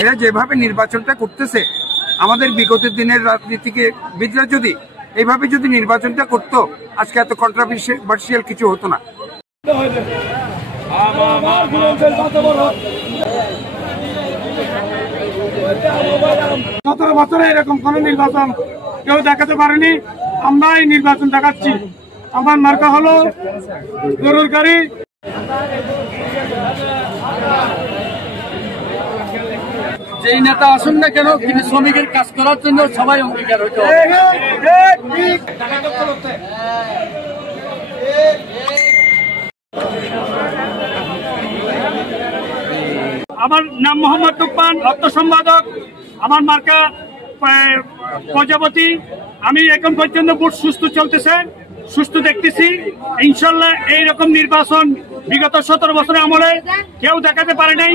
এরা যেভাবে নির্বাচনটা করতেছে, আমাদের বিগত দিনের রাজনীতিবিদরা যদি এইভাবে যদি নির্বাচনটা করতো, আজকে এত কন্ট্রোভার্সিয়াল কিছু হতো না। 17 বছরে এরকম কোন নির্বাচন কেউ দেখাতে পারেনি। আমরা এই নির্বাচন দেখাচ্ছি। আমার মার্কা হলো গরুর গাড়ি। যেই নেতা আসুন না কেন, তিনি শ্রমিকের কাজ করার জন্য সবাই অঙ্গীকার হইতে হবে। আমার নাম মোহাম্মদ তুফান, অর্থ সম্পাদক। আমার মার্কা প্রজাপতি। আমি এখন পর্যন্ত ভোট সুস্থ চলতেছে, সুস্থ দেখতেছি। ইনশাল্লাহ এইরকম নির্বাচন বিগত 17 বছরের আমলে কেউ দেখাতে পারে নাই।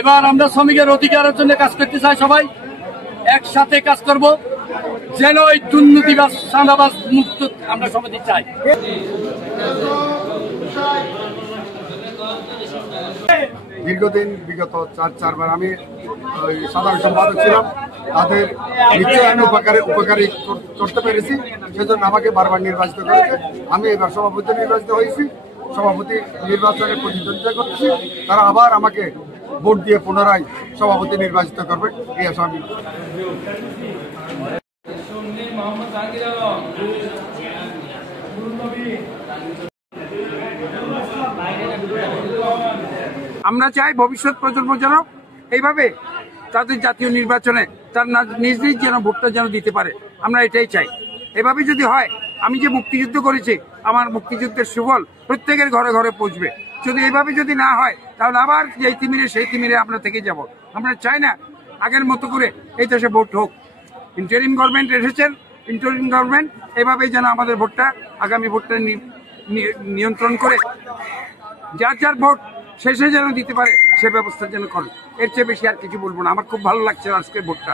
এবার আমরা শ্রমিকের অধিকারের জন্য কাজ করতে চাই, সবাই একসাথে কাজ করব, যেন এই দুর্নীতিবাজ চাঁদাবাজ মুক্ত আমরা সমিতি চাই। দীর্ঘদিন বিগত চারবার আমি সাধারণ সম্পাদক ছিলাম, তাদের নিশ্চয় আমি উপকারী করতে পেরেছি, সেজন্য আমাকে বারবার নির্বাচিত করেছে। আমি এবার সভাপতি নির্বাচিত হয়েছি, সভাপতি নির্বাচনে প্রতিদ্বন্দ্বিতা করছি। তারা আবার আমাকে ভোট দিয়ে পুনরায় সভাপতি নির্বাচিত করবে, এই আশা আমি। আমরা চাই ভবিষ্যৎ প্রজন্ম যেন এইভাবে তাদের জাতীয় নির্বাচনে তার নিজ নিজ যেন ভোটটা যেন দিতে পারে, আমরা এটাই চাই। এভাবে যদি হয়, আমি যে মুক্তিযুদ্ধ করেছি, আমার মুক্তিযুদ্ধের সুফল প্রত্যেকের ঘরে ঘরে পৌঁছবে। যদি এইভাবে যদি না হয়, তাহলে আবার যেই তিমিরে সেই তিমিরে আমরা থেকে যাব। আমরা চাই না আগের মতো করে এই দেশে ভোট হোক। ইন্টারিম গভর্নমেন্ট এসেছেন, ইন্টারিম গভর্নমেন্ট এভাবেই যেন আমাদের ভোটটা, আগামী ভোটটা নিয়ন্ত্রণ করে যার যার ভোট শেষে যেন দিতে পারে, সে ব্যবস্থা যেন করে। এর চেয়ে বেশি আর কিছু বলবো না। আমার খুব ভালো লাগছে আজকের ভোটটা।